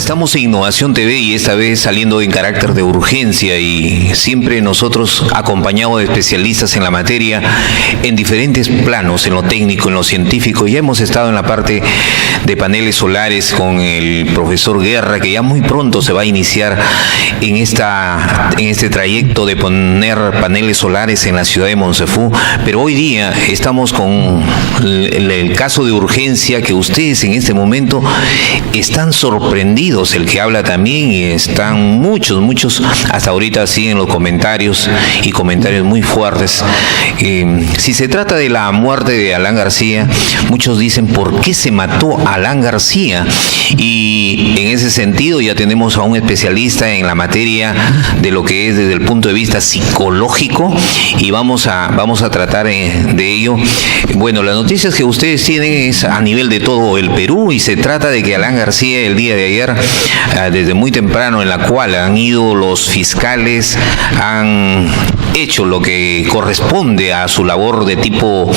Estamos en Innovación TV y esta vez saliendo en carácter de urgencia y siempre nosotros acompañados de especialistas en la materia en diferentes planos, en lo técnico, en lo científico. Ya hemos estado en la parte de paneles solares con el profesor Guerra, que ya muy pronto se va a iniciar en este trayecto de poner paneles solares en la ciudad de Moncefú, pero hoy día estamos con el caso de urgencia que ustedes en este momento están sorprendidos, el que habla también, y están muchos, hasta ahorita siguen los comentarios y comentarios muy fuertes. Si se trata de la muerte de Alan García, muchos dicen ¿por qué se mató Alan García? Y en ese sentido ya tenemos a un especialista en la materia de lo que es desde el punto de vista psicológico y vamos a tratar de ello. Bueno, las noticias que ustedes tienen es a nivel de todo el Perú y se trata de que Alan García el día de ayer, desde muy temprano, en la cual han ido los fiscales, han hecho lo que corresponde a su labor de tipo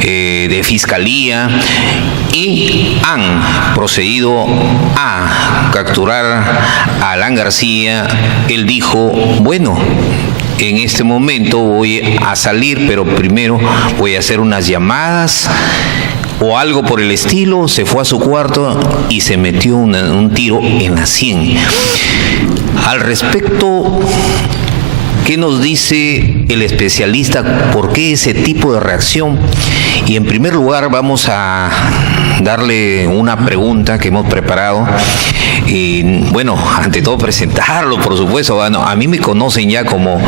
de fiscalía y han procedido a capturar a Alan García. Él dijo, bueno, en este momento voy a salir, pero primero voy a hacer unas llamadas o algo por el estilo. Se fue a su cuarto y se metió un tiro en la sien. Al respecto, ¿qué nos dice el especialista? ¿Por qué ese tipo de reacción? Y en primer lugar vamos a darle una pregunta que hemos preparado. Y bueno, ante todo presentarlo, por supuesto. Bueno, a mí me conocen ya como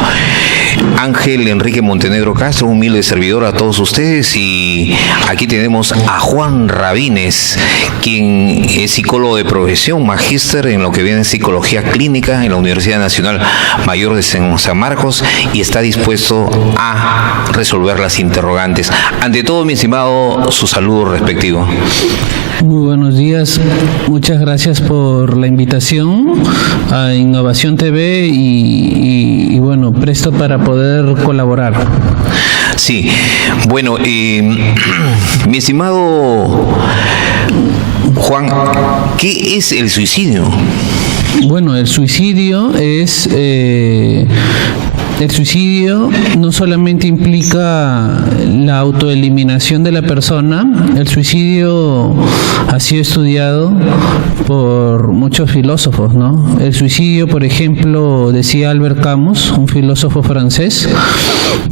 Ángel Enrique Montenegro Castro, un humilde servidor a todos ustedes, y aquí tenemos a Juan Rabines, quien es psicólogo de profesión, magíster en lo que viene en psicología clínica en la Universidad Nacional Mayor de San Marcos y está dispuesto a resolver las interrogantes. Ante todo, mi estimado, su saludo respectivo. Muy buenos días, muchas gracias por la invitación a Innovación TV y bueno, presto para poder colaborar. Sí, bueno, mi estimado Juan, ¿qué es el suicidio? Bueno, el suicidio es... El suicidio no solamente implica la autoeliminación de la persona, el suicidio ha sido estudiado por muchos filósofos, ¿no? El suicidio, por ejemplo, decía Albert Camus, un filósofo francés,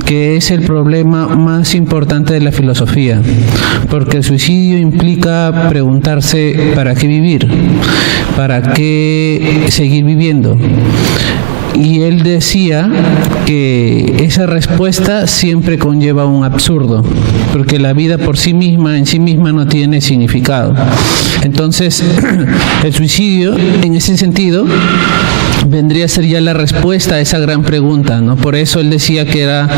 que es el problema más importante de la filosofía, porque el suicidio implica preguntarse ¿para qué vivir? ¿Para qué seguir viviendo? Y él decía que esa respuesta siempre conlleva un absurdo, porque la vida por sí misma, en sí misma, no tiene significado. Entonces, el suicidio, en ese sentido, vendría a ser ya la respuesta a esa gran pregunta, ¿no? Por eso él decía que era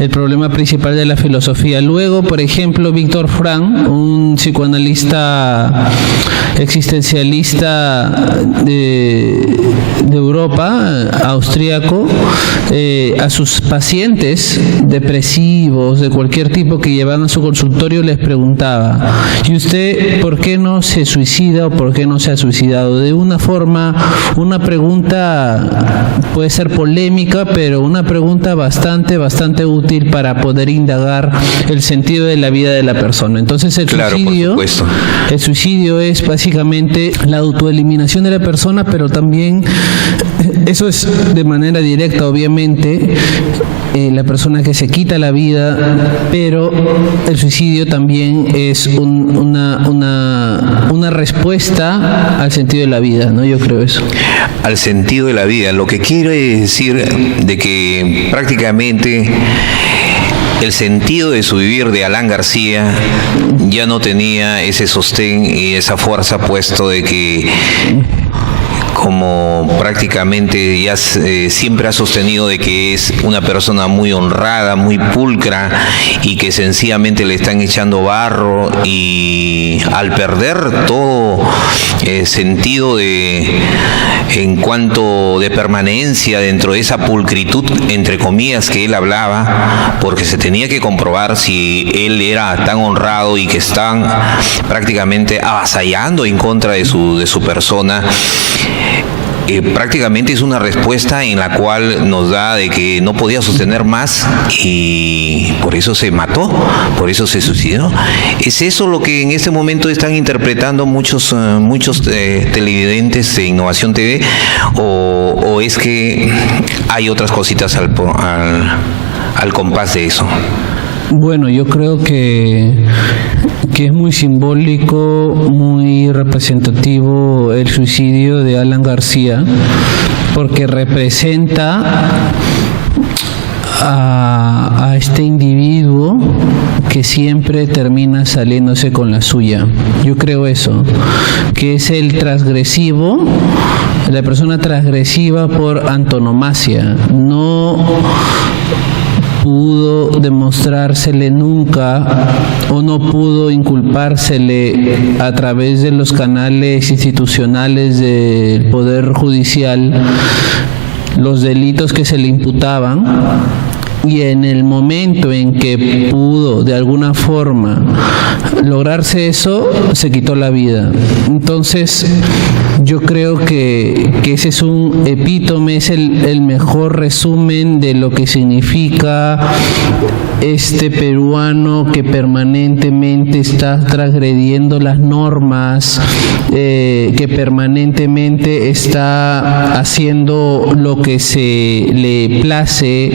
el problema principal de la filosofía. Luego, por ejemplo, Viktor Frankl, un psicoanalista existencialista de Europa, austríaco, a sus pacientes depresivos de cualquier tipo que llevaban a su consultorio les preguntaba: ¿y usted por qué no se suicida o por qué no se ha suicidado? De una forma, una pregunta puede ser polémica, pero una pregunta bastante útil para poder indagar el sentido de la vida de la persona. Entonces el suicidio es básicamente la autoeliminación de la persona, pero también eso es de manera directa, obviamente, la persona que se quita la vida, pero el suicidio también es una respuesta al sentido de la vida, ¿no? Yo creo eso. Al sentido de la vida, lo que quiere decir de que prácticamente el sentido de su vivir de Alan García ya no tenía ese sostén y esa fuerza, puesto de que como prácticamente ya siempre ha sostenido de que es una persona muy honrada, muy pulcra, y que sencillamente le están echando barro, y al perder todo sentido en cuanto de permanencia dentro de esa pulcritud, entre comillas, que él hablaba, porque se tenía que comprobar si él era tan honrado y que están prácticamente avasallando en contra de su persona. Prácticamente es una respuesta en la cual nos da de que no podía sostener más y por eso se mató, por eso se suicidó. ¿Es eso lo que en este momento están interpretando muchos televidentes de Innovación TV, o es que hay otras cositas al compás de eso? Bueno, yo creo que es muy simbólico, muy representativo el suicidio de Alan García, porque representa a este individuo que siempre termina saliéndose con la suya. Yo creo eso, que es el transgresivo, la persona transgresiva por antonomasia. No pudo demostrársele nunca, o no pudo inculpársele a través de los canales institucionales del Poder Judicial los delitos que se le imputaban, y en el momento en que pudo de alguna forma lograrse eso, se quitó la vida. Entonces yo creo que ese es un epítome, es el mejor resumen de lo que significa este peruano que permanentemente está transgrediendo las normas, que permanentemente está haciendo lo que se le place,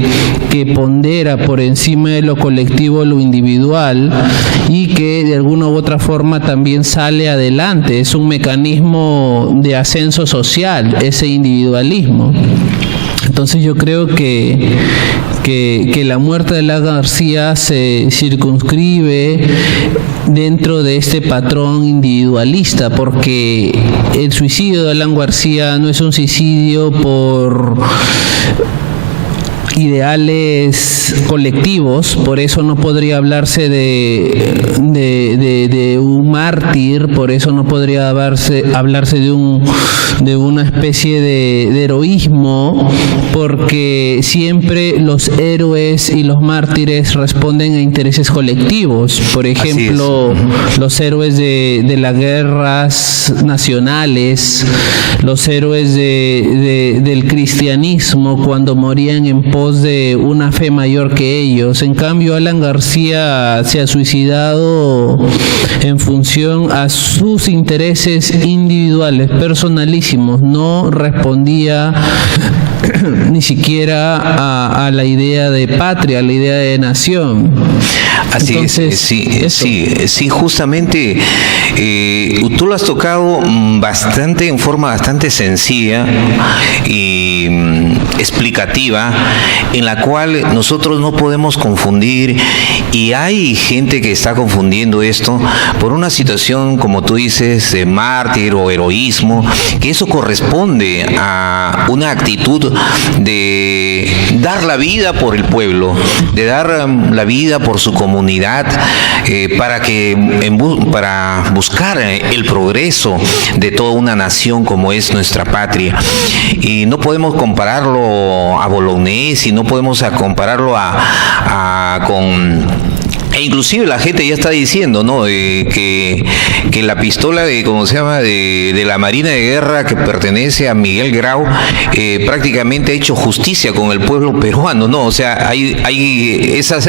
que pondera por encima de lo colectivo lo individual, y que de alguna u otra forma también sale adelante. Es un mecanismo de ascenso social, ese individualismo. Entonces yo creo que la muerte de Alan García se circunscribe dentro de este patrón individualista, porque el suicidio de Alan García no es un suicidio por ideales colectivos, por eso no podría hablarse de un mártir, por eso no podría hablarse de una especie de heroísmo, porque siempre los héroes y los mártires responden a intereses colectivos. Por ejemplo, los héroes de las guerras nacionales, los héroes del cristianismo, cuando morían en pos de una fe mayor que ellos. En cambio, Alan García se ha suicidado en función a sus intereses individuales, personalísimos. No respondía ni siquiera a la idea de patria, a la idea de nación. Así entonces, sí, justamente tú lo has tocado en forma bastante sencilla y explicativa, en la cual nosotros no podemos confundir, y hay gente que está confundiendo esto por una situación, como tú dices, de mártir o heroísmo, que eso corresponde a una actitud de dar la vida por el pueblo, de dar la vida por su comunidad, para buscar el progreso de toda una nación como es nuestra patria. Y no podemos compararlo a Bolognesi, no podemos compararlo e inclusive la gente ya está diciendo, ¿no?, que la pistola de la Marina de Guerra, que pertenece a Miguel Grau, prácticamente ha hecho justicia con el pueblo peruano, ¿no? O sea, hay esa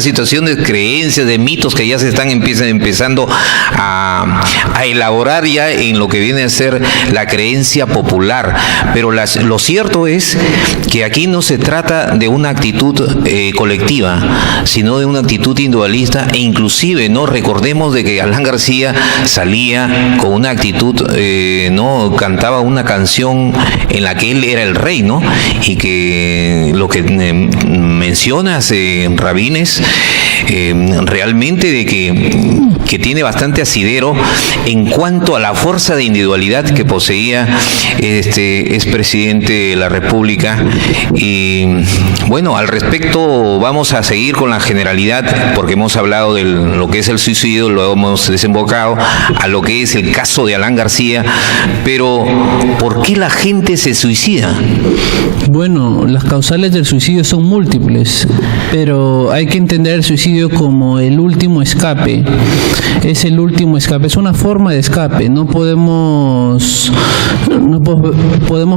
situación de creencias, de mitos que ya se están empezando a elaborar ya en lo que viene a ser la creencia popular. Pero lo cierto es que aquí no se trata de una actitud colectiva, sino de una actitud individualista, e inclusive no recordemos de que Alan García salía con una actitud, no cantaba una canción en la que él era el rey, ¿no? Y que lo que mencionas, Rabines, realmente de que tiene bastante asidero en cuanto a la fuerza de individualidad que poseía este expresidente de la República. Y bueno, al respecto vamos a seguir con la generalidad, porque hemos hablado de lo que es el suicidio, lo hemos desembocado a lo que es el caso de Alan García, pero ¿por qué la gente se suicida? Bueno, las causales del suicidio son múltiples, pero hay que entender el suicidio como el último escape. Es el último escape, es una forma de escape. No podemos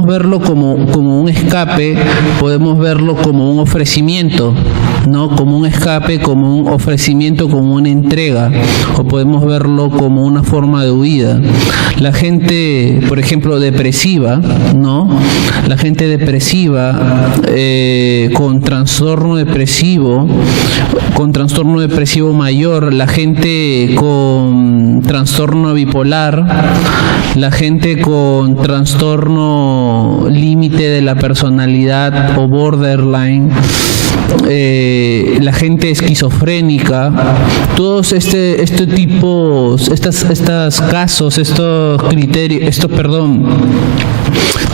verlo como un escape, podemos verlo como un ofrecimiento, no como un escape, como un ofrecimiento, como una entrega, o podemos verlo como una forma de huida. La gente, por ejemplo, depresiva, ¿no? La gente depresiva con trastorno depresivo mayor, la gente con trastorno bipolar, la gente con trastorno límite de la personalidad o borderline, la gente esquizofrénica, todos estos casos,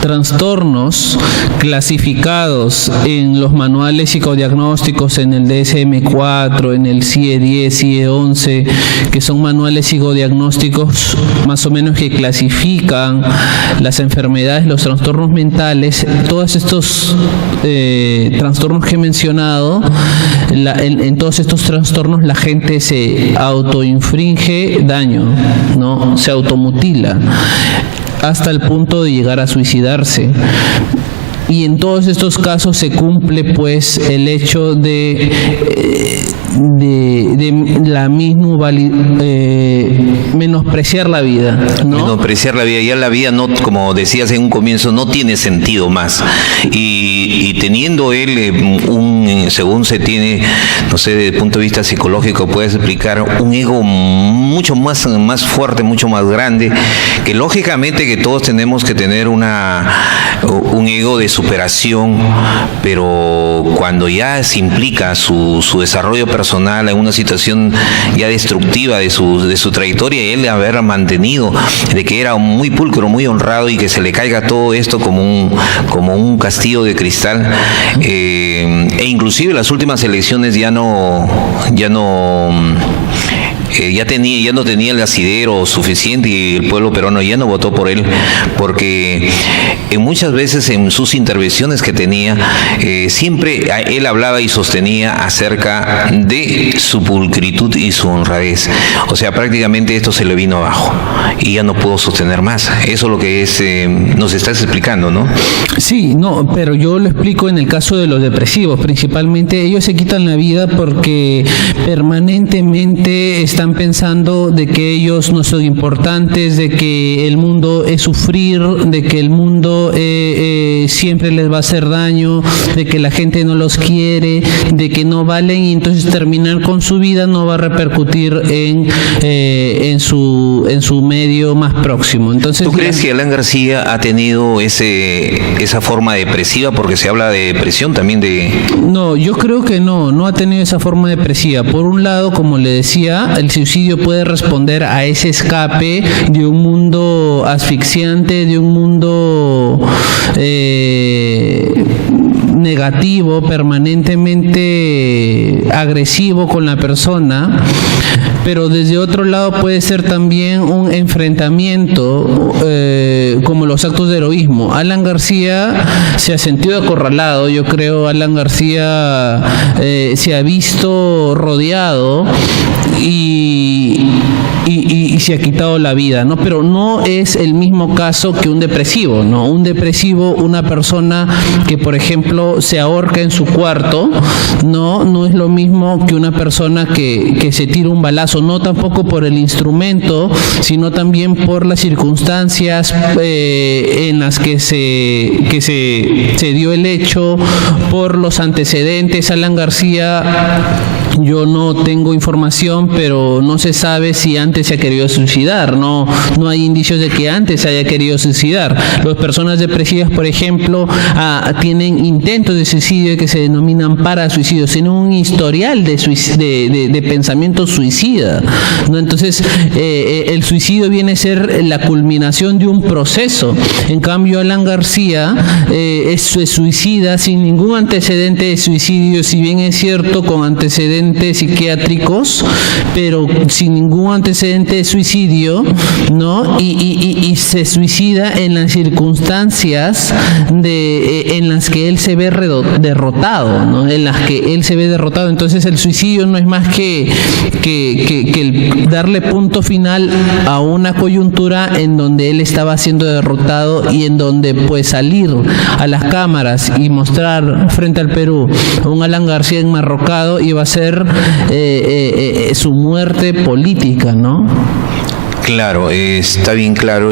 trastornos clasificados en los manuales psicodiagnósticos, en el DSM-4, en el CIE-10, CIE-11, que son manuales psicodiagnósticos más o menos que clasifican las enfermedades, los trastornos mentales. Todos estos trastornos que he mencionado, en todos estos trastornos la gente se autoinfringe daño, ¿no? Se automutila hasta el punto de llegar a suicidarse. Y en todos estos casos se cumple pues el hecho de la misma menospreciar la vida, ¿no? Menospreciar la vida, ya la vida no, como decías en un comienzo, no tiene sentido más. Y teniendo él según se tiene, no sé, desde el punto de vista psicológico, puedes explicar un ego mucho más fuerte, mucho más grande, que lógicamente que todos tenemos que tener un ego de superación, pero cuando ya se implica su desarrollo personal en una situación ya destructiva de su trayectoria, y él haber mantenido de que era muy pulcro, muy honrado, y que se le caiga todo esto como un castillo de cristal, e inclusive las últimas elecciones ya no tenía el asidero suficiente, y el pueblo peruano ya no votó por él, porque muchas veces en sus intervenciones que tenía, siempre él hablaba y sostenía acerca de su pulcritud y su honradez. O sea, prácticamente esto se le vino abajo y ya no pudo sostener más. Eso es lo que nos estás explicando, ¿no? Sí, no, pero yo lo explico en el caso de los depresivos. Principalmente ellos se quitan la vida porque permanentemente están pensando de que ellos no son importantes, de que el mundo es sufrir, de que el mundo siempre les va a hacer daño, de que la gente no los quiere, de que no valen, y entonces terminar con su vida no va a repercutir en su medio más próximo. Entonces, ¿tú crees que Alan García ha tenido esa forma depresiva? Porque se habla de depresión también No, yo creo que no ha tenido esa forma depresiva. Por un lado, como le decía, el suicidio puede responder a ese escape de un mundo asfixiante, de un mundo negativo, permanentemente agresivo con la persona, pero desde otro lado puede ser también un enfrentamiento, como los actos de heroísmo. Alan García se ha sentido acorralado, yo creo. Alan García se ha visto rodeado y se ha quitado la vida, ¿no? Pero no es el mismo caso que un depresivo, ¿no? Un depresivo, una persona que, por ejemplo, se ahorca en su cuarto, no es lo mismo que una persona que se tira un balazo, no tampoco por el instrumento, sino también por las circunstancias en las que se dio el hecho, por los antecedentes. Alan García yo no tengo información, pero no se sabe si antes se ha querido suicidar, no hay indicios de que antes se haya querido suicidar. Las personas depresivas, por ejemplo, tienen intentos de suicidio que se denominan parasuicidios, tienen un historial de pensamiento suicida, ¿no? Entonces, el suicidio viene a ser la culminación de un proceso. En cambio, Alan García se suicida sin ningún antecedente de suicidio, si bien es cierto con antecedentes psiquiátricos, pero sin ningún antecedente de suicidio, ¿no? Y se suicida en las circunstancias en las que él se ve derrotado, ¿no? En las que él se ve derrotado. Entonces el suicidio no es más que el darle punto final a una coyuntura en donde él estaba siendo derrotado y en donde pues salir a las cámaras y mostrar frente al Perú a un Alan García enmarrocado iba a ser su muerte política, ¿no? Claro, está bien claro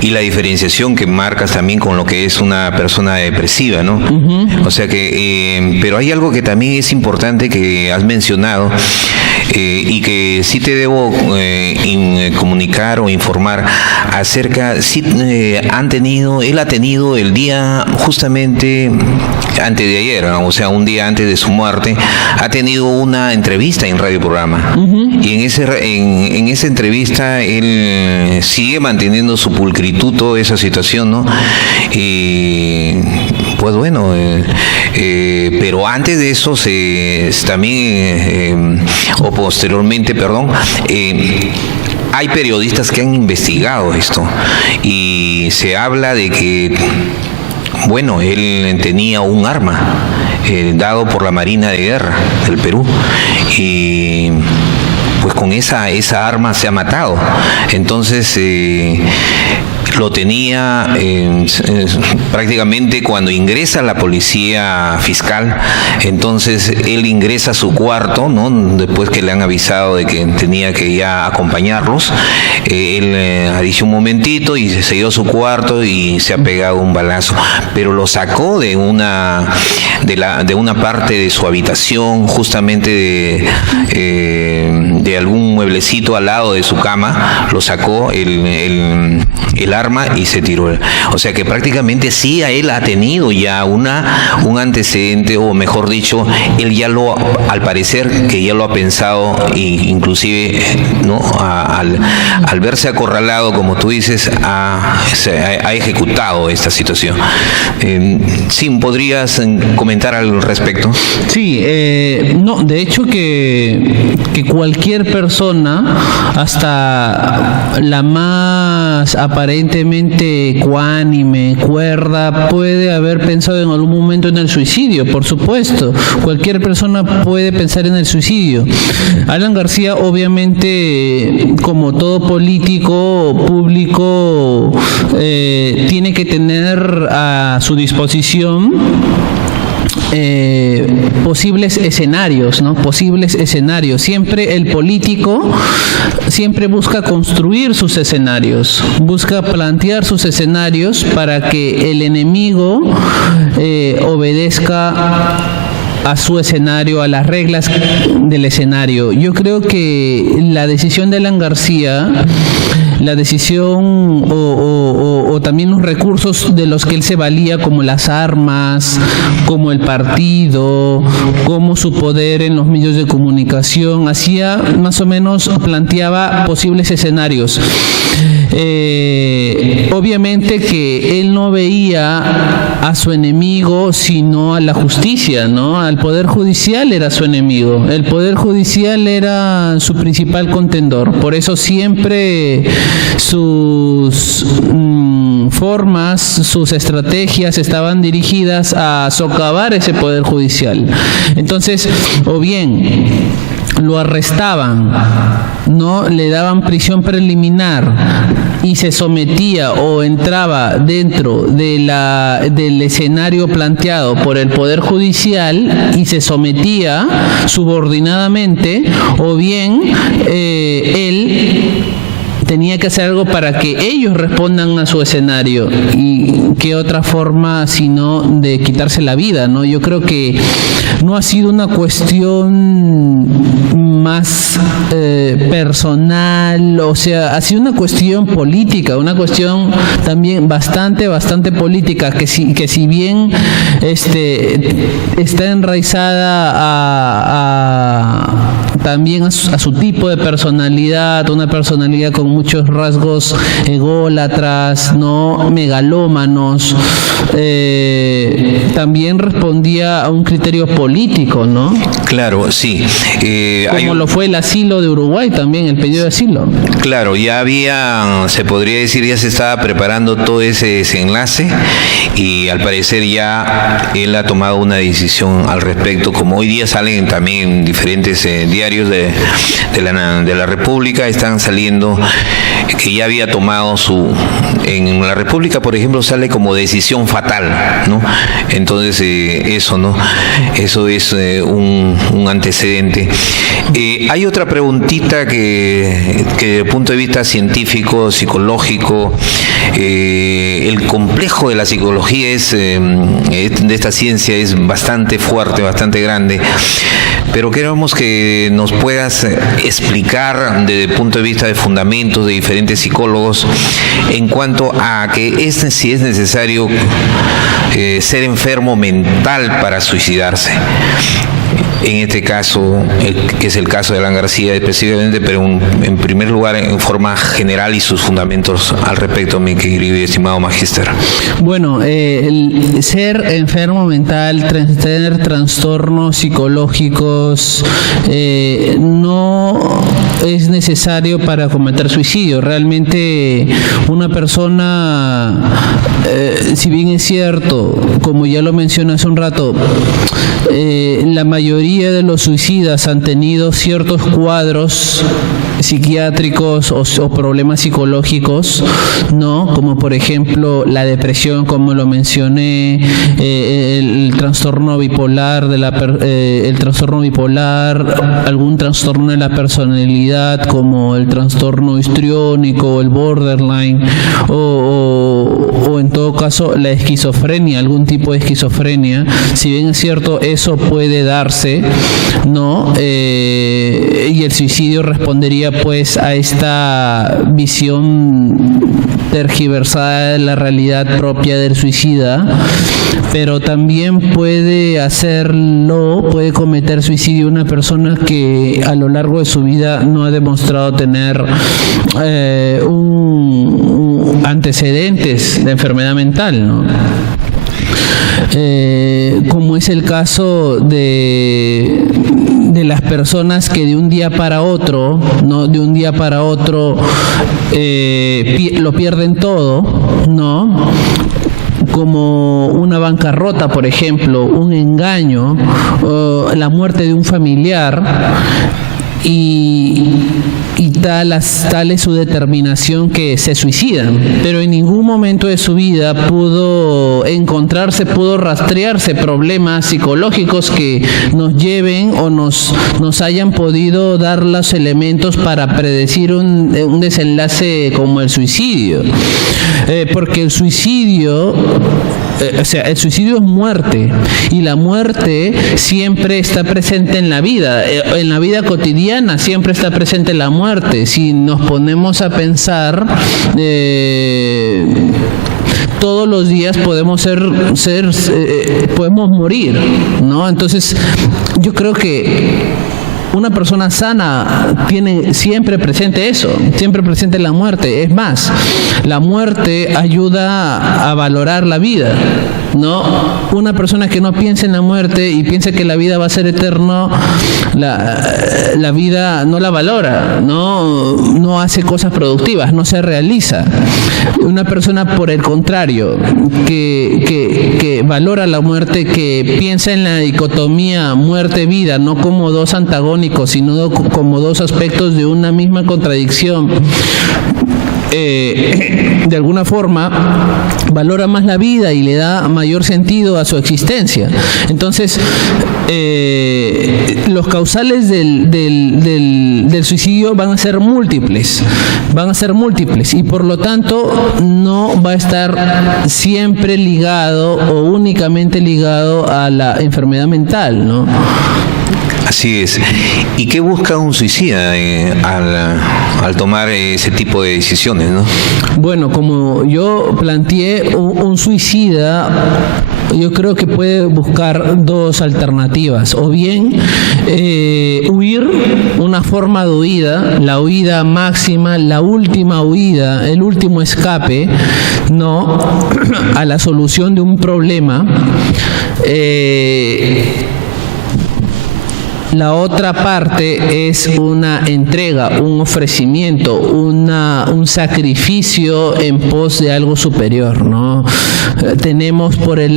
y la diferenciación que marcas también con lo que es una persona depresiva, ¿no? Uh-huh. O sea que, pero hay algo que también es importante que has mencionado y que sí te debo comunicar o informar acerca, sí, él ha tenido el día justamente antes de ayer, ¿no? O sea, un día antes de su muerte, ha tenido una entrevista en Radio Programa. Uh-huh. Y en esa entrevista él sigue manteniendo su pulcritud, toda esa situación, ¿no? Y pues bueno, pero antes de eso también o posteriormente, hay periodistas que han investigado esto y se habla de que, bueno, él tenía un arma dado por la Marina de Guerra del Perú y pues con esa arma se ha matado. Entonces lo tenía prácticamente cuando ingresa la policía fiscal. Entonces él ingresa a su cuarto, ¿no? Después que le han avisado de que tenía que ya acompañarlos. Él ha dicho un momentito y se dio a su cuarto y se ha pegado un balazo, pero lo sacó de una parte de su habitación, justamente de algún mueblecito al lado de su cama, lo sacó el arma y se tiró. O sea que prácticamente sí, él ha tenido ya un antecedente, o mejor dicho, él ya al parecer que ya lo ha pensado, e inclusive, ¿no? Al verse acorralado, como tú dices, ha ejecutado esta situación. Sí, ¿podrías comentar al respecto? Sí, no, de hecho que cualquier persona, hasta la más aparentemente ecuánime, cuerda, puede haber pensado en algún momento en el suicidio, por supuesto. Cualquier persona puede pensar en el suicidio. Alan García, obviamente, como todo político público, tiene que tener a su disposición posibles escenarios, ¿no? Posibles escenarios. Siempre el político busca construir sus escenarios, busca plantear sus escenarios para que el enemigo obedezca a su escenario, a las reglas del escenario. Yo creo que la decisión de Alan García, la decisión o también los recursos de los que él se valía, como las armas, como el partido, como su poder en los medios de comunicación, hacía más o menos, planteaba posibles escenarios. Obviamente que él no veía a su enemigo sino a la justicia, ¿no? Al Poder Judicial era su enemigo. El Poder Judicial era su principal contendor. Por eso siempre sus formas, sus estrategias estaban dirigidas a socavar ese Poder Judicial. Entonces, o bien lo arrestaban, no le daban prisión preliminar y se sometía o entraba dentro del escenario planteado por el Poder Judicial y se sometía subordinadamente, o bien él tenía que hacer algo para que ellos respondan a su escenario, y qué otra forma sino de quitarse la vida, ¿no? Yo creo que no ha sido una cuestión más personal, o sea, ha sido una cuestión política, una cuestión también bastante política, que si bien está enraizada también a su tipo de personalidad, una personalidad con muchos rasgos ególatras, ¿no? Megalómanos, también respondía a un criterio político, ¿no? Claro, sí. Como lo fue el asilo de Uruguay también, el pedido de asilo. Claro, ya se podría decir, ya se estaba preparando todo ese desenlace, y al parecer ya él ha tomado una decisión al respecto, como hoy día salen también diferentes diarios de la República, están saliendo que ya había tomado en la República, por ejemplo, sale como decisión fatal, ¿no? Entonces eso, ¿no? Eso es un antecedente. Hay otra preguntita que desde el punto de vista científico, psicológico, el complejo de la psicología de esta ciencia es bastante fuerte, bastante grande, pero queremos que nos puedas explicar desde el punto de vista de fundamentos de diferentes psicólogos en cuanto a que si es necesario ser enfermo mental para suicidarse. En este caso, que es el caso de Alan García específicamente, pero en primer lugar en forma general y sus fundamentos al respecto, mi querido y estimado magíster. Bueno, el ser enfermo mental, tener trastornos psicológicos, no es necesario para cometer suicidio. Realmente una persona, si bien es cierto, como ya lo mencioné hace un rato, la mayoría de los suicidas han tenido ciertos cuadros psiquiátricos o problemas psicológicos, ¿no? Como por ejemplo la depresión, como lo mencioné, el trastorno bipolar algún trastorno de la personalidad como el trastorno histriónico, el borderline, o en todo caso la esquizofrenia, algún tipo de esquizofrenia. Si bien es cierto, eso puede darse, ¿no? Y el suicidio respondería pues a esta visión tergiversada de la realidad propia del suicida, pero también puede cometer suicidio una persona que a lo largo de su vida no ha demostrado tener antecedentes de enfermedad mental, ¿no? Como es el caso de las personas que de un día para otro, ¿no? Lo pierden todo, ¿no? Como una bancarrota, por ejemplo, un engaño, la muerte de un familiar, y tal es su determinación que se suicidan, pero en ningún momento de su vida pudo rastrearse problemas psicológicos que nos lleven o nos hayan podido dar los elementos para predecir un desenlace como el suicidio, porque el suicidio es muerte, y la muerte siempre está presente en la vida cotidiana, siempre está presente la muerte. Si nos ponemos a pensar, todos los días podemos podemos morir, ¿no? Entonces, yo creo que una persona sana tiene siempre presente eso, siempre presente la muerte. Es más, la muerte ayuda a valorar la vida, ¿no? Una persona que no piensa en la muerte y piensa que la vida va a ser eterna, la vida no la valora, no hace cosas productivas, no se realiza. Una persona, por el contrario, que valora la muerte, que piensa en la dicotomía muerte-vida, no como dos antagónicos, sino como dos aspectos de una misma contradicción, de alguna forma valora más la vida y le da mayor sentido a su existencia. Entonces, los causales del suicidio van a ser múltiples, y por lo tanto no va a estar siempre ligado o únicamente ligado a la enfermedad mental, ¿no? Así es. ¿Y qué busca un suicida al tomar ese tipo de decisiones, no? Bueno, como yo planteé, un suicida, yo creo que puede buscar dos alternativas: o bien huir, una forma de huida, la huida máxima, la última huida, el último escape, ¿no?, a la solución de un problema. La otra parte es una entrega, un ofrecimiento, un sacrificio en pos de algo superior, ¿no? Tenemos por un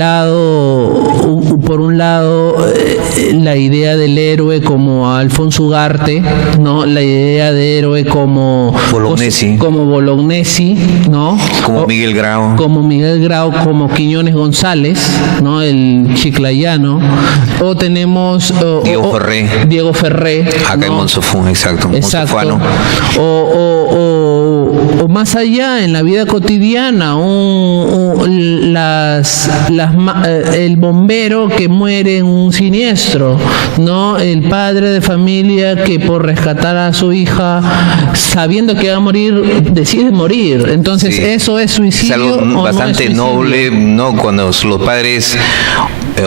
lado la idea del héroe como Alfonso Ugarte, ¿no? La idea de héroe como Bolognesi, ¿no? Como Miguel Grau, como Quiñones González, ¿no?, el chiclayano. O tenemos Diego Ferré, acá, ¿no?, en Monsofún, exacto. O más allá, en la vida cotidiana, el bombero que muere en un siniestro, ¿no? El padre de familia que por rescatar a su hija, sabiendo que va a morir, decide morir. Entonces, sí, ¿eso es suicidio? Es algo bastante noble, ¿no?, cuando los padres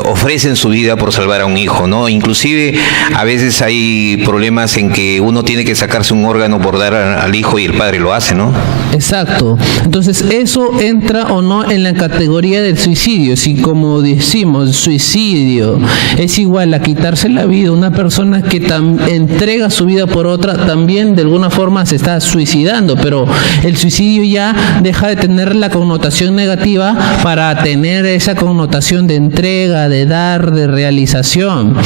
ofrecen su vida por salvar a un hijo, ¿no? Inclusive a veces hay problemas en que uno tiene que sacarse un órgano por dar al hijo y el padre lo hace, ¿no? Exacto. Entonces, ¿eso entra o no en la categoría del suicidio? Si, como decimos, suicidio es igual a quitarse la vida, una persona que entrega su vida por otra también de alguna forma se está suicidando, pero el suicidio ya deja de tener la connotación negativa para tener esa connotación de entrega, de dar, de realización.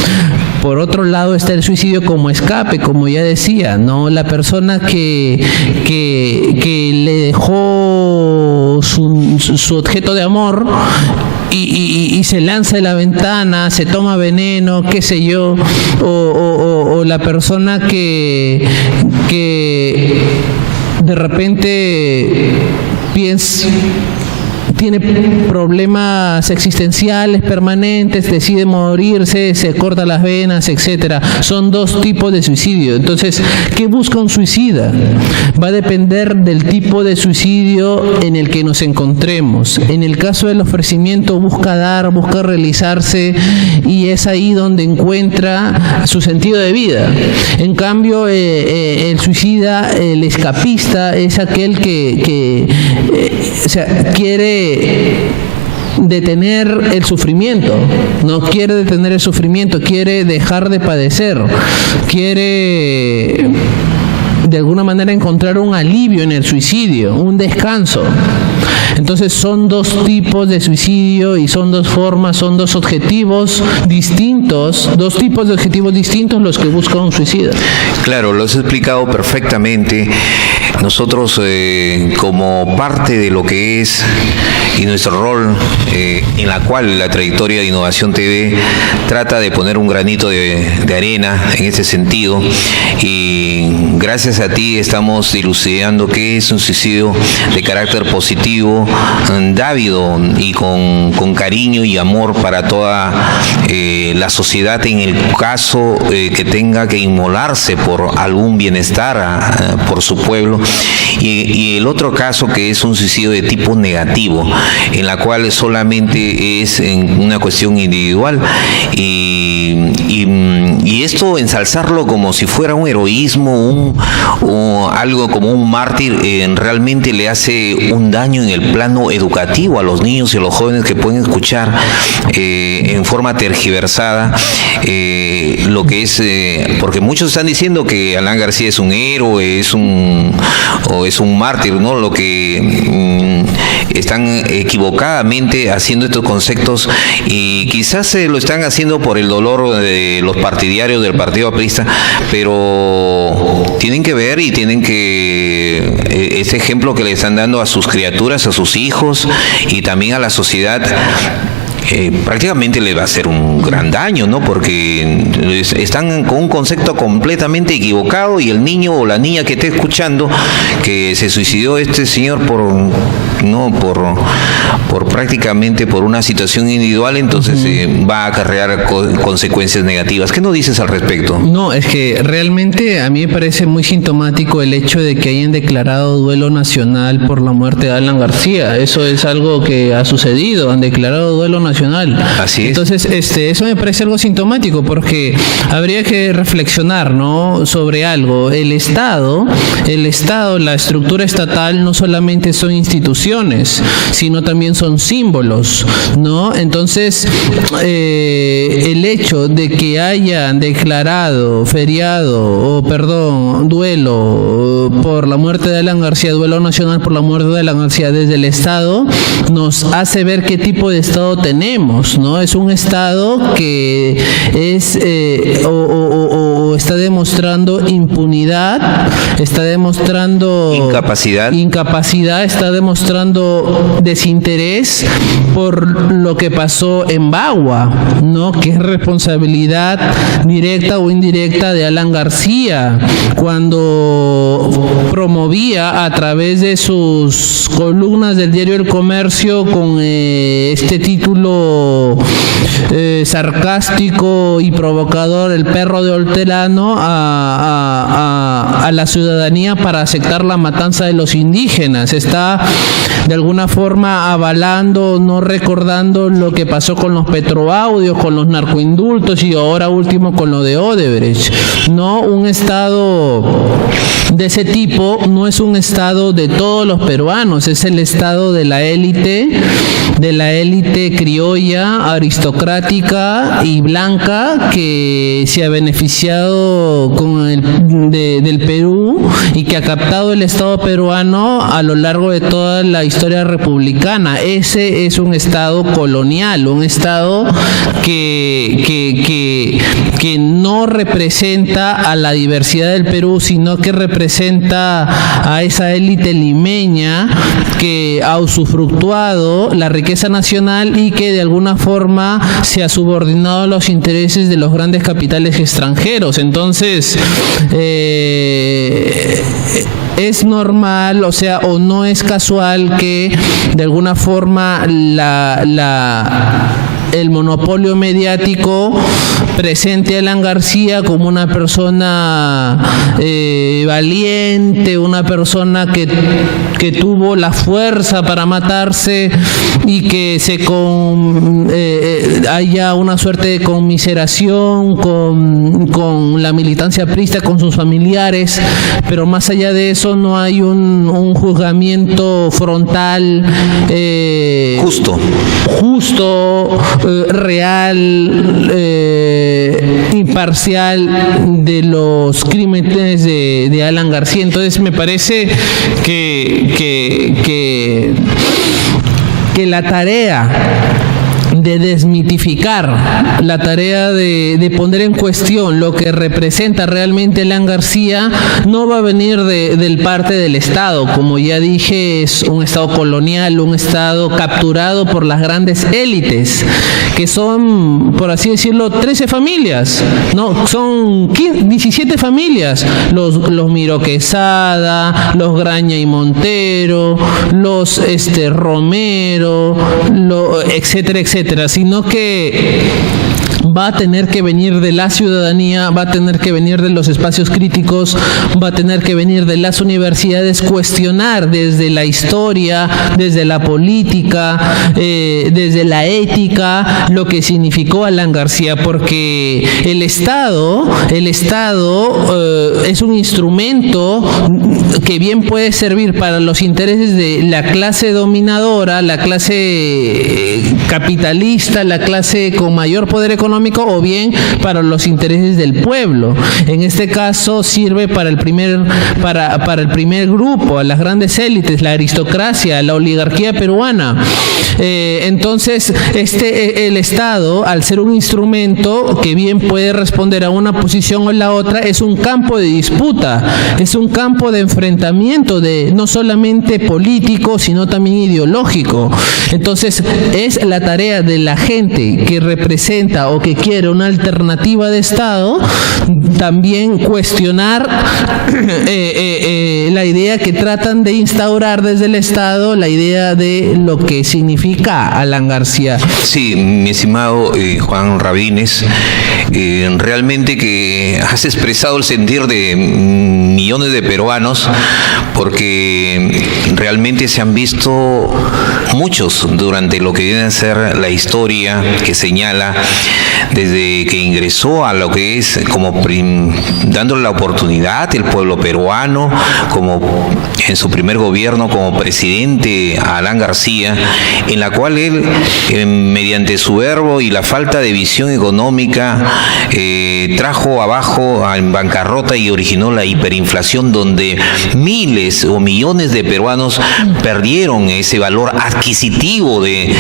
Por otro lado está el suicidio como escape, como ya decía, ¿no? La persona que le dejó su objeto de amor y se lanza de la ventana, se toma veneno, qué sé yo, o la persona que de repente tiene problemas existenciales permanentes, decide morirse, se corta las venas, etcétera. Son dos tipos de suicidio. Entonces, ¿qué busca un suicida? Va a depender del tipo de suicidio en el que nos encontremos. En el caso del ofrecimiento, busca dar, busca realizarse, y es ahí donde encuentra su sentido de vida. En cambio, el suicida, el escapista, es aquel que quiere detener el sufrimiento, no quiere detener el sufrimiento, quiere dejar de padecer, quiere de alguna manera encontrar un alivio en el suicidio, un descanso. Entonces son dos tipos de suicidio y son dos formas, son dos objetivos distintos, dos tipos de objetivos distintos los que busca un suicida. Claro, lo has explicado perfectamente. Nosotros, como parte de lo que es y nuestro rol, en la cual la trayectoria de Innovación TV trata de poner un granito de arena en ese sentido, y gracias a ti estamos dilucidando qué es un suicidio de carácter positivo, dávido y con cariño y amor para toda la sociedad, en el caso que tenga que inmolarse por algún bienestar por su pueblo, y el otro caso que es un suicidio de tipo negativo, en la cual solamente es en una cuestión individual, y esto ensalzarlo como si fuera un heroísmo, algo como un mártir, realmente le hace un daño en el plano educativo a los niños y a los jóvenes que pueden escuchar en forma tergiversada lo que es, porque muchos están diciendo que Alan García es un héroe, es un mártir, ¿no? Lo que están equivocadamente haciendo estos conceptos, y quizás lo están haciendo por el dolor de los partidarios del Partido Aprista, pero tienen que ver y tienen que ese ejemplo que le están dando a sus criaturas, a sus hijos y también a la sociedad, prácticamente le va a hacer un gran daño, ¿no? Porque están con un concepto completamente equivocado, y el niño o la niña que esté escuchando que se suicidó este señor por prácticamente por una situación individual, entonces va a acarrear consecuencias negativas. ¿Qué nos dices al respecto? No, es que realmente a mí me parece muy sintomático el hecho de que hayan declarado duelo nacional por la muerte de Alan García. Eso es algo que ha sucedido, han declarado duelo nacional. Así es. Entonces, eso me parece algo sintomático, porque habría que reflexionar, ¿no?, sobre algo. El Estado, la estructura estatal no solamente son instituciones, sino también son símbolos, ¿no? Entonces, el hecho de que hayan declarado duelo por la muerte de Alan García, duelo nacional por la muerte de Alan García desde el Estado, nos hace ver qué tipo de Estado tenemos, ¿no? Es un Estado que es está demostrando impunidad, está demostrando incapacidad, está demostrando desinterés por lo que pasó en Bagua, ¿no?, que es responsabilidad directa o indirecta de Alan García, cuando promovía a través de sus columnas del diario El Comercio con este título sarcástico y provocador, El perro de Hortelano, a la ciudadanía para aceptar la matanza de los indígenas. Está de alguna forma avalando, no recordando lo que pasó con los petroaudios, con los narcoindultos y ahora último con lo de Odebrecht. No, un Estado de ese tipo no es un Estado de todos los peruanos, es el Estado de la élite criolla, aristocrática y blanca, que se ha beneficiado del Perú y que ha captado el Estado peruano a lo largo de toda la historia republicana. Ese es un Estado colonial, un Estado que no representa a la diversidad del Perú, sino que representa a esa élite limeña que ha usufructuado la riqueza nacional y que de alguna forma se ha subordinado a los intereses de los grandes capitales extranjeros. Entonces, es normal, o no es casual que de alguna forma el monopolio mediático presente a Alan García como una persona valiente, una persona que tuvo la fuerza para matarse y que haya una suerte de conmiseración con la militancia aprista, con sus familiares, pero más allá de eso no hay un juzgamiento frontal justo, real, imparcial de los crímenes de Alan García. Entonces me parece que la tarea de desmitificar, la tarea de poner en cuestión lo que representa realmente Alan García no va a venir del parte del Estado. Como ya dije, es un Estado colonial, un Estado capturado por las grandes élites, que son, por así decirlo, 13 familias, no, son 17 familias, los Miro Quesada, los Graña y Montero, los Romero, etcétera, etcétera, sino que va a tener que venir de la ciudadanía, va a tener que venir de los espacios críticos, va a tener que venir de las universidades, cuestionar desde la historia, desde la política, desde la ética, lo que significó Alan García, porque el Estado es un instrumento que bien puede servir para los intereses de la clase dominadora, la clase capitalista, la clase con mayor poder económico, económico o bien para los intereses del pueblo. En este caso sirve para el primer grupo, a las grandes élites, la aristocracia, la oligarquía peruana. Entonces, el Estado, al ser un instrumento que bien puede responder a una posición o la otra, es un campo de disputa, es un campo de enfrentamiento, no solamente político, sino también ideológico. Entonces, es la tarea de la gente que representa o que quiere una alternativa de Estado también cuestionar la idea que tratan de instaurar desde el Estado, la idea de lo que significa Alan García. Sí, mi estimado Juan Rabines, realmente que has expresado el sentir de millones de peruanos, porque realmente se han visto muchos durante lo que viene a ser la historia que señala desde que ingresó a lo que es como dándole la oportunidad el pueblo peruano, como en su primer gobierno como presidente a Alan García, en la cual él, mediante su verbo y la falta de visión económica, trajo abajo en bancarrota y originó la hiperinflación, donde miles o millones de peruanos perdieron ese valor adquisitivo de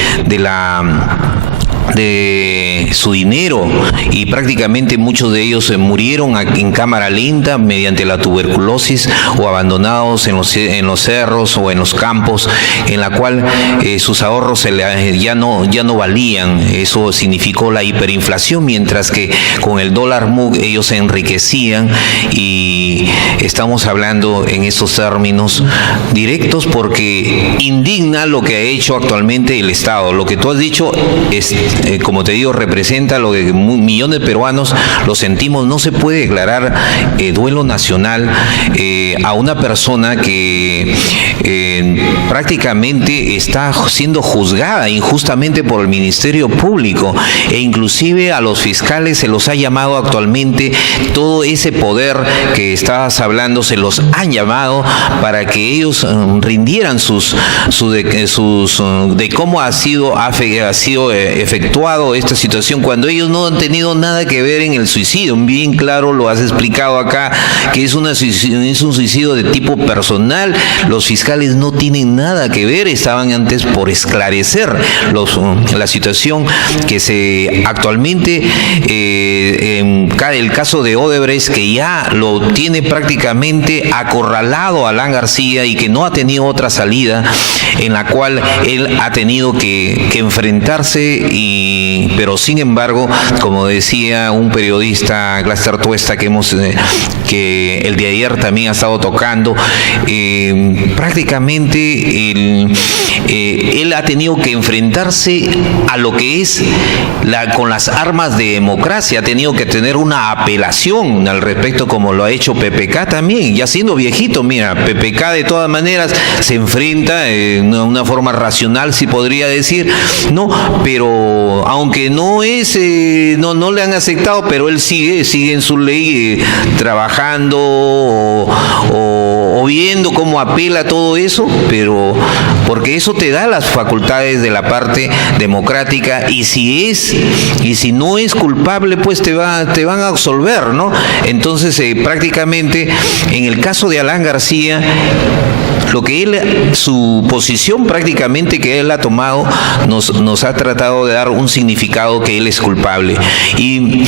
su dinero, y prácticamente muchos de ellos murieron en cámara lenta mediante la tuberculosis o abandonados en los cerros o en los campos, en la cual sus ahorros ya no valían. Eso significó la hiperinflación, mientras que con el dólar MUC ellos se enriquecían, y estamos hablando en esos términos directos porque indigna lo que ha hecho actualmente el Estado. Lo que tú has dicho es, como te digo, representa lo que millones de peruanos lo sentimos. No se puede declarar duelo nacional a una persona que prácticamente está siendo juzgada injustamente por el Ministerio Público, e inclusive a los fiscales se los ha llamado actualmente, todo ese poder que estabas hablando se los han llamado para que ellos rindieran de cómo ha sido efectuado esta situación, cuando ellos no han tenido nada que ver en el suicidio. Bien claro lo has explicado acá, que es un suicidio de tipo personal. Los fiscales no tienen nada que ver, estaban antes por esclarecer la situación que se actualmente el caso de Odebrecht, que ya lo tiene prácticamente acorralado a Alan García y que no ha tenido otra salida, en la cual él ha tenido que enfrentarse, pero sin embargo, como decía un periodista, Glaster Tuesta, que el de ayer también ha estado tocando, prácticamente él ha tenido que enfrentarse a lo que es con las armas de democracia, ha tenido que tener una apelación al respecto, como lo ha hecho PPK también, ya siendo viejito. Mira, PPK de todas maneras se enfrenta de una forma racional, si podría decir, no, pero aunque no le han aceptado, pero él sigue en su ley trabajando o viendo cómo apela todo eso, pero porque eso te da las facultades de la parte democrática, y si no es culpable, pues te van a absolver, ¿no? Entonces, prácticamente en el caso de Alan García, su posición prácticamente que él ha tomado nos ha tratado de dar un significado que él es culpable, y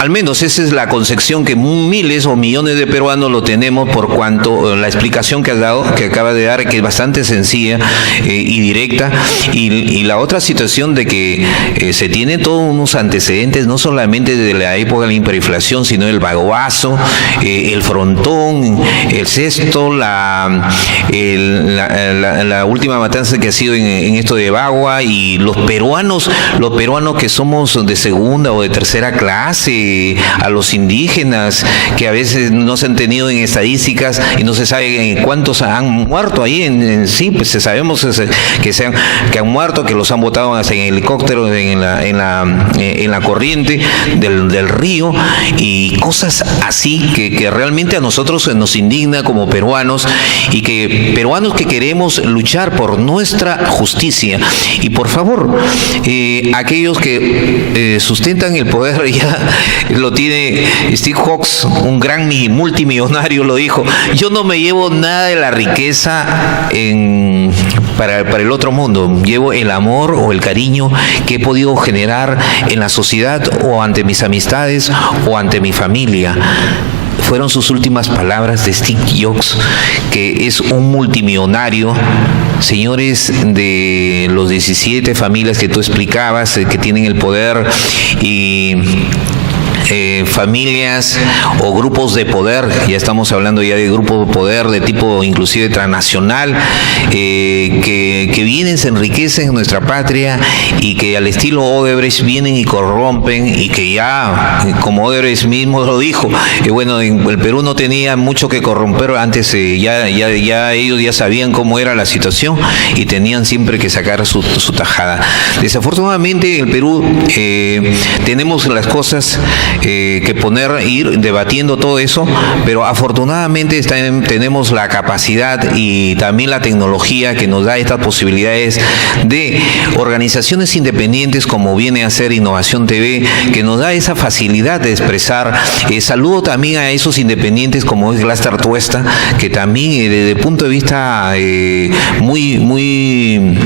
al menos esa es la concepción que miles o millones de peruanos lo tenemos, por cuanto la explicación que acaba de dar, que es bastante sencilla y directa, y la otra situación de que se tiene todos unos antecedentes, no solamente de la época de la hiperinflación, sino el bagoazo, el frontón, el cesto, la última matanza que ha sido en esto de Bagua, y los peruanos que somos de segunda o de tercera clase, a los indígenas que a veces no se han tenido en estadísticas y no se sabe cuántos han muerto ahí sí, pues sabemos que han muerto, que los han botado hasta en helicóptero en la corriente del río, y cosas así que realmente a nosotros nos indigna como peruanos, y que peruanos que queremos luchar por nuestra justicia. Y por favor, aquellos que sustentan el poder, ya lo tiene Steve Jobs, un gran multimillonario, lo dijo: yo no me llevo nada de la riqueza para el otro mundo, llevo el amor o el cariño que he podido generar en la sociedad o ante mis amistades o ante mi familia. Fueron sus últimas palabras de Steve Jobs, que es un multimillonario. Señores de los 17 familias que tú explicabas, que tienen el poder, y familias o grupos de poder, ya estamos hablando ya de grupos de poder de tipo inclusive transnacional, que vienen, se enriquecen en nuestra patria y que al estilo Odebrecht vienen y corrompen, y que ya, como Odebrecht mismo lo dijo, bueno, en el Perú no tenía mucho que corromper antes, ya ellos ya sabían cómo era la situación y tenían siempre que sacar su tajada. Desafortunadamente en el Perú tenemos las cosas que ir debatiendo todo eso, pero afortunadamente tenemos la capacidad y también la tecnología que nos da estas posibilidades de organizaciones independientes, como viene a ser Innovación TV, que nos da esa facilidad de expresar. Saludo también a esos independientes como es Glaster Tuesta, que también desde el punto de vista muy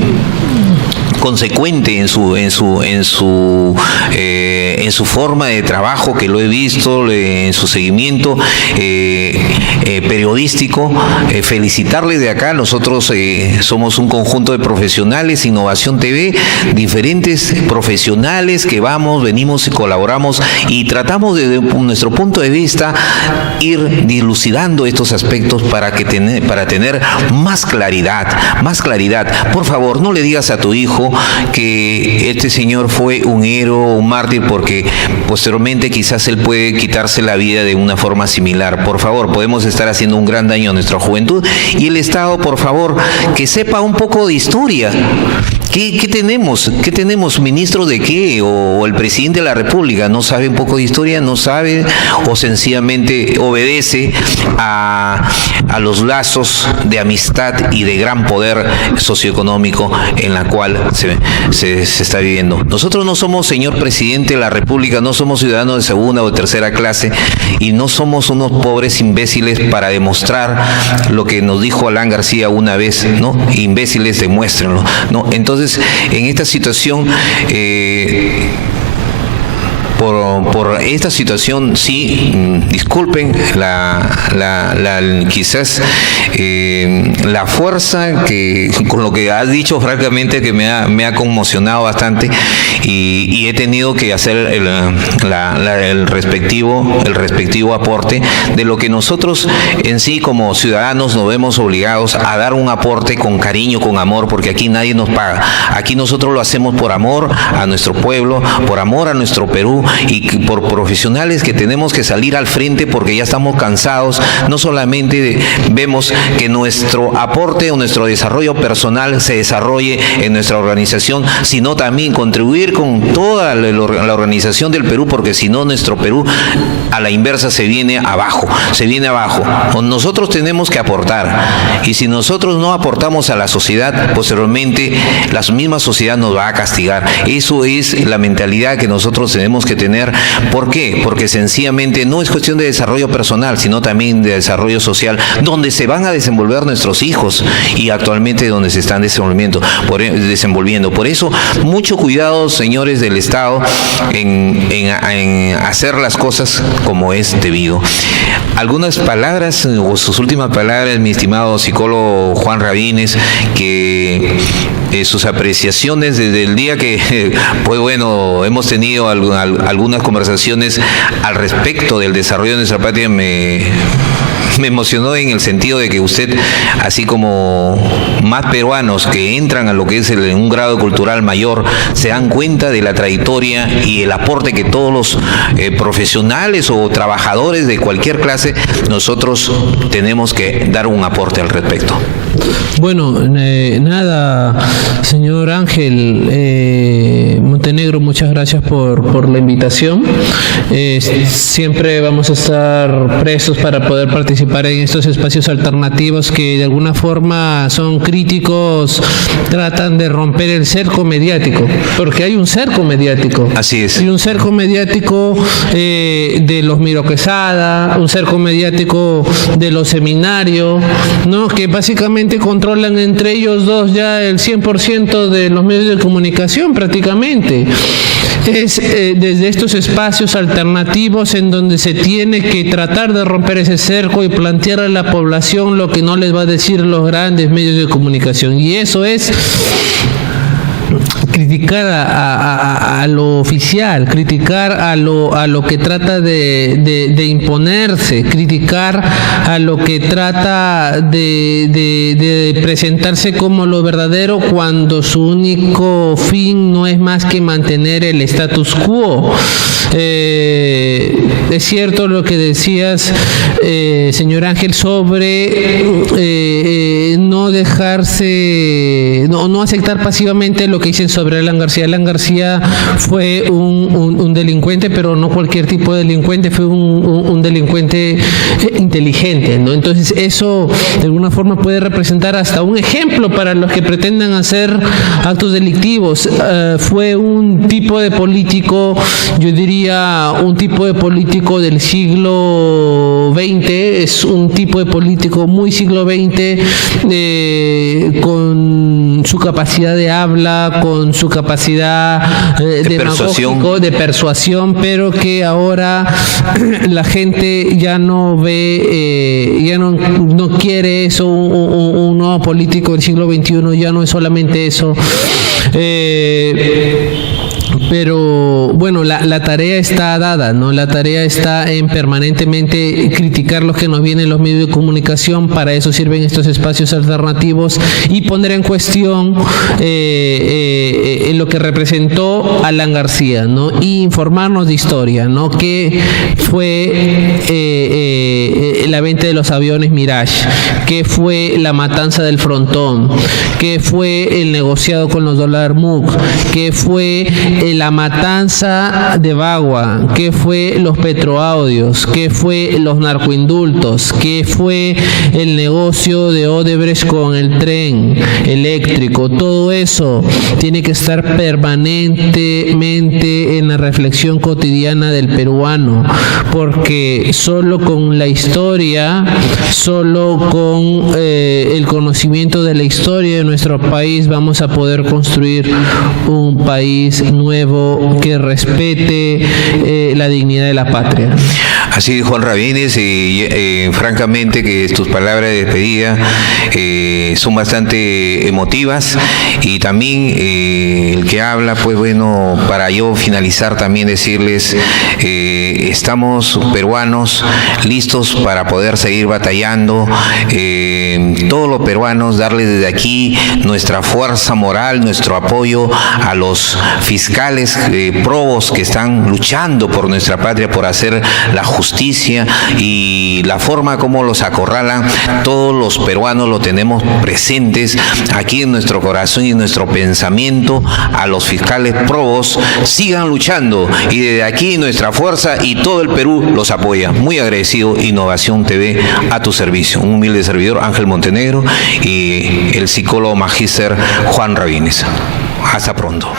consecuente en su forma de trabajo, que lo he visto en su seguimiento periodístico. Felicitarles de acá. Nosotros somos un conjunto de profesionales, Innovación TV, diferentes profesionales que venimos y colaboramos y tratamos desde nuestro punto de vista ir dilucidando estos aspectos para tener más claridad. Por favor, no le digas a tu hijo que este señor fue un héroe, un mártir, porque posteriormente quizás él puede quitarse la vida de una forma similar. Por favor, podemos estar haciendo un gran daño a nuestra juventud, y el Estado, por favor, que sepa un poco de historia. ¿Qué tenemos? ¿Qué tenemos? ¿Ministro de qué? ¿O el presidente de la República no sabe un poco de historia? ¿No sabe? ¿O sencillamente obedece a los lazos de amistad y de gran poder socioeconómico en la cual se está viviendo? Nosotros no somos, señor presidente de la República, no somos ciudadanos de segunda o tercera clase, y no somos unos pobres imbéciles para demostrar lo que nos dijo Alan García una vez, ¿no? Imbéciles, demuéstrenlo, ¿no? Entonces, en esta situación, por esta situación, sí, disculpen quizás la fuerza que con lo que has dicho, francamente, que me ha conmocionado bastante, y he tenido que hacer el respectivo aporte de lo que nosotros en sí como ciudadanos nos vemos obligados a dar un aporte con cariño, con amor, porque aquí nadie nos paga. Aquí nosotros lo hacemos por amor a nuestro pueblo, por amor a nuestro Perú, y por profesionales que tenemos que salir al frente porque ya estamos cansados. No solamente vemos que nuestro aporte o nuestro desarrollo personal se desarrolle en nuestra organización, sino también contribuir con toda la organización del Perú, porque si no, nuestro Perú a la inversa se viene abajo. Nosotros tenemos que aportar, y si nosotros no aportamos a la sociedad, posteriormente la misma sociedad nos va a castigar. Eso es la mentalidad que nosotros tenemos que tener. ¿Por qué? Porque sencillamente no es cuestión de desarrollo personal, sino también de desarrollo social, donde se van a desenvolver nuestros hijos, y actualmente donde se están desenvolviendo. Por eso, mucho cuidado, señores del Estado, en hacer las cosas como es debido. Algunas palabras, o sus últimas palabras, mi estimado psicólogo Juan Rabines, que sus apreciaciones desde el día que, pues bueno, hemos tenido algunas conversaciones al respecto del desarrollo de nuestra patria, me emocionó en el sentido de que usted, así como más peruanos que entran a lo que es un grado cultural mayor, se dan cuenta de la trayectoria y el aporte que todos los profesionales o trabajadores de cualquier clase, nosotros tenemos que dar un aporte al respecto. Bueno, nada, señor Ángel Montenegro, Montenegro, muchas gracias por la invitación. Siempre vamos a estar prestos para poder participar en estos espacios alternativos que de alguna forma son críticos, tratan de romper el cerco mediático, porque hay un cerco mediático. Así es. Hay un cerco mediático de los Miro Quesada, un cerco mediático de los seminarios, ¿no? Que básicamente controlan entre ellos dos ya el 100% de los medios de comunicación prácticamente. Es desde estos espacios alternativos en donde se tiene que tratar de romper ese cerco y plantear a la población lo que no les va a decir los grandes medios de comunicación, y eso es criticar a lo oficial, criticar a lo que trata de imponerse, criticar a lo que trata de presentarse como lo verdadero cuando su único fin no es más que mantener el status quo. Es cierto lo que decías, señor Ángel, sobre no dejarse, no aceptar pasivamente lo que dicen sobre Alan García. Alan García fue un delincuente, pero no cualquier tipo de delincuente, fue un delincuente inteligente, ¿no? Entonces eso de alguna forma puede representar hasta un ejemplo para los que pretendan hacer actos delictivos. Fue un tipo de político, yo diría un tipo de político del siglo XX, es un tipo de político muy siglo XX, con su capacidad de habla, con su capacidad de persuasión, pero que ahora la gente ya no ve, ya no quiere eso. Un nuevo político del siglo XXI ya no es solamente eso. Pero bueno, la tarea está dada, ¿no? La tarea está en permanentemente criticar lo que nos viene en los medios de comunicación. Para eso sirven estos espacios alternativos, y poner en cuestión lo que representó Alan García, ¿no? Y informarnos de historia, ¿no? ¿Qué fue la venta de los aviones Mirage? ¿Qué fue la matanza del Frontón? ¿Qué fue el negociado con los dólar MUC? ¿Qué fue la matanza de Bagua? ¿Qué fue los petroaudios? ¿Qué fue los narcoindultos? ¿Qué fue el negocio de Odebrecht con el tren eléctrico? Todo eso tiene que estar permanentemente en la reflexión cotidiana del peruano, porque solo con la historia, solo con el conocimiento de la historia de nuestro país vamos a poder construir un país nuevo que respete la dignidad de la patria. Así dijo Juan Rabines, y francamente que tus palabras de despedida son bastante emotivas, y también el que habla, pues bueno, para yo finalizar también decirles, estamos peruanos listos para poder seguir batallando, todos los peruanos darle desde aquí nuestra fuerza moral, nuestro apoyo a los fiscales probos que están luchando por nuestra patria, por hacer la justicia, y la forma como los acorralan, todos los peruanos lo tenemos presentes aquí en nuestro corazón y en nuestro pensamiento. A los fiscales probos, sigan luchando, y desde aquí nuestra fuerza y todo el Perú los apoya. Muy agradecido, Innovación TV a tu servicio. Un humilde servidor, Ángel Montenegro, y el psicólogo magíster Juan Rabines. Hasta pronto.